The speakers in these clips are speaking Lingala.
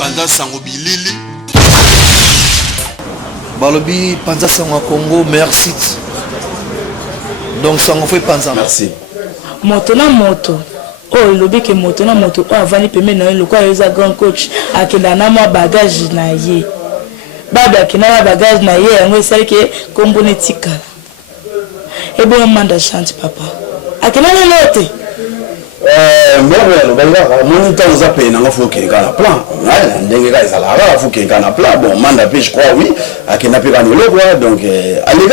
Banda Sango Bilili. Balobi Panza Sango Congo, meilleur site. Donc Sango fait Panza. Merci. Moto na moto. Oh, lobi ke moto na moto. Oh, avani peme na le quoi yoza grand coach. Akenda na mo bagage na ye. Baba kina bagage na ye, ngo sali ke kombo netika. Ebo manda chanti papa. Akena na lote. Mbona balaka mon temps za pe na faut que kana plan. Ndenge ka sala la faut que kana plan. Bon manda pe je crois oui. Akena pe kana le quoi donc allez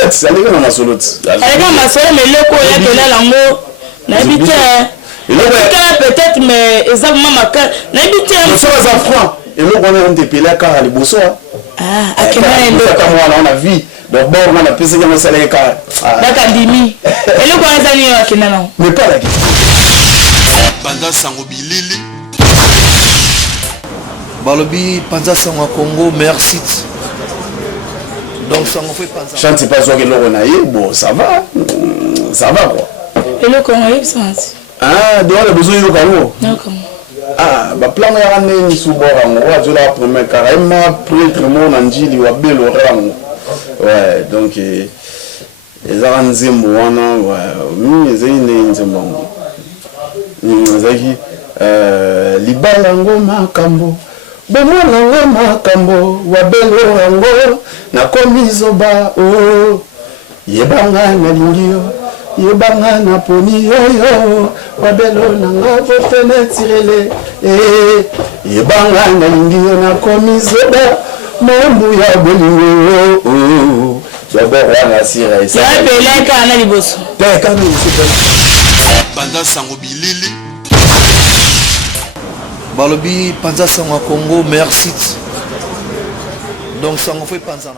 na masolot. Allez na masolo mais le ko ya kena lango. Na bité. Peut-être mais exactement ma carte. Na bité. So za franc. Et le on est pélé car les bosso. Ah, akena ndo on a vu. Donc bon on a pensé que on s'allait car. Daka dimi. Et le ko ya zani akena non. Mais pas la question. Banda Sango Bilili. Balobi Panza Sango Congo, meilleur site. Donc Sango fait Panza. Chante pas sur que l'on a eu, bon ça va quoi. Et le Congo sens. Ah, donc on a besoin de Congo. D'accord. Ah, bah plan ya rane ni subora ngo wa jola premier carrément prêtre mon anjili wa belo rango. Ouais, donc ezara nzembo wana wa mi ezine nzembo. Zaki libala ngo makambo bomona ngo makambo wa belo rango na komizoba o yebanga na lingio yebanga na poni yoyo wa belo nanga bopene tirele yebanga na lingio na komizoba mombu ya bolingo o d'abord wana sira Ça appelle kana liboso. Te kana Banda Sango Bilili. Balobi Panza Sango Congo, meilleur site. Donc Sango fait Panza.